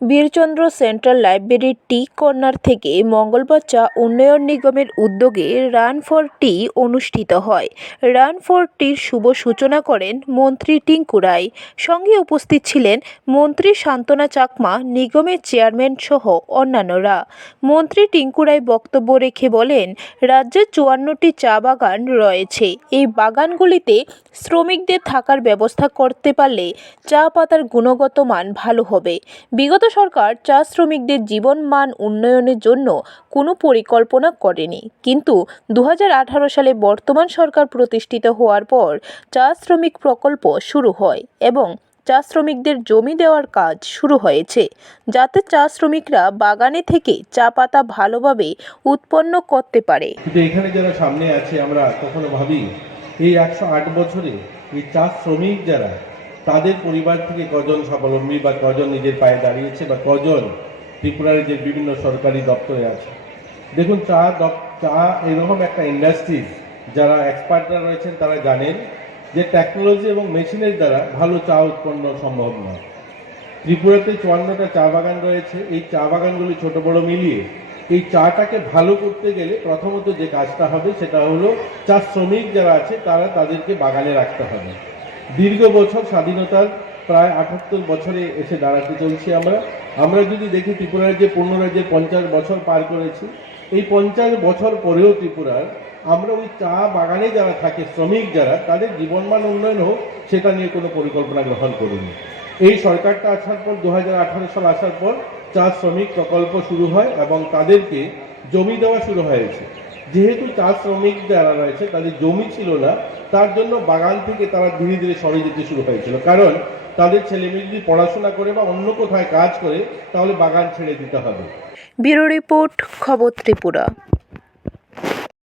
Birchandra central লাইব্রেরির টি corner থেকে মঙ্গলবার চা উন্নয়ন নিগমের উদ্যোগে রান ফর টি অনুষ্ঠিত হয়। রান ফর টির শুভ সূচনা করেন মন্ত্রী টিঙ্কু রায় সঙ্গে উপস্থিত ছিলেন মন্ত্রী শান্তনা চাকমা, নিগমের চেয়ারম্যান সহ অন্যান্যরা। মন্ত্রী টিঙ্কু রায় বক্তব্য রেখে বলেন, রাজ্যে চুয়ান্নটি চা বাগান রয়েছে। এই বাগানগুলিতে শ্রমিকদের থাকার ব্যবস্থা করতে পারলে চা পাতার গুণগত মান ভালো হবে। বিগত সরকার চা শ্রমিকদের জীবন মান উন্নয়নের জন্য কোনো পরিকল্পনা করেনি। কিন্তু দুহাজার আঠারো সালে বর্তমান সরকার প্রতিষ্ঠিত হওয়ার পর চা শ্রমিক প্রকল্প শুরু হয় এবং চা শ্রমিকদের জমি দেওয়ার কাজ শুরু হয়েছে, যাতে চা শ্রমিকরা বাগানে থেকে চা পাতা ভালোভাবে উৎপন্ন করতে পারে। এখানে যারা সামনে আছে আমরা কখনো ভাবি এই একশো আট বছরে এই চা শ্রমিক যারা তাদের পরিবার থেকে কজন স্বাবলম্বী বা কজন নিজের পায়ে দাঁড়িয়েছে বা কজন ত্রিপুরার যে বিভিন্ন সরকারি দপ্তরে আছে? দেখুন, চা চা এরকম একটা ইন্ডাস্ট্রি যারা এক্সপার্টরা রয়েছেন তারা জানেন যে টেকনোলজি এবং মেশিনের দ্বারা ভালো চা উৎপন্ন সম্ভব নয়। ত্রিপুরাতে চুয়ান্নটা চা বাগান রয়েছে। এই চা বাগানগুলি ছোট বড় মিলিয়ে এই চাটাকে ভালো করতে গেলে প্রথমত যে কাজটা হবে সেটা হলো চা শ্রমিক যারা আছে তারা তাদেরকে বাগানে রাখতে হবে। দীর্ঘ বছর স্বাধীনতার প্রায় আটাত্তর বছরে এসে দাঁড়াতে চলছি আমরা। আমরা যদি দেখি ত্রিপুরার যে পূর্ণ রাজ্যের পঞ্চাশ বছর পার করেছি, এই পঞ্চাশ বছর পরেও ত্রিপুরার আমরা ওই চা বাগানে যারা থাকে, শ্রমিক যারা, তাদের জীবনমান উন্নয়ন হোক, সেটা নিয়ে কোনো পরিকল্পনা গ্রহণ করিনি। এই সরকারটা আসার পর দু হাজার আঠারো সাল আসার পর, চা শ্রমিক প্রকল্প শুরু হয় এবং তাদেরকে জমি দেওয়া শুরু হয়েছে। যেহেতু চা শ্রমিক যারা রয়েছে, তাদের জমি ছিল না, তার জন্য বাগান থেকে তারা ধীরে ধীরে সরে যেতে শুরু হয়েছিল। কারণ তাদের ছেলে মেয়ে যদি পড়াশোনা করে বা অন্য কোথায় কাজ করে, তাহলে বাগান ছেড়ে দিতে হবে। ব্যুরো রিপোর্ট, খবর ত্রিপুরা।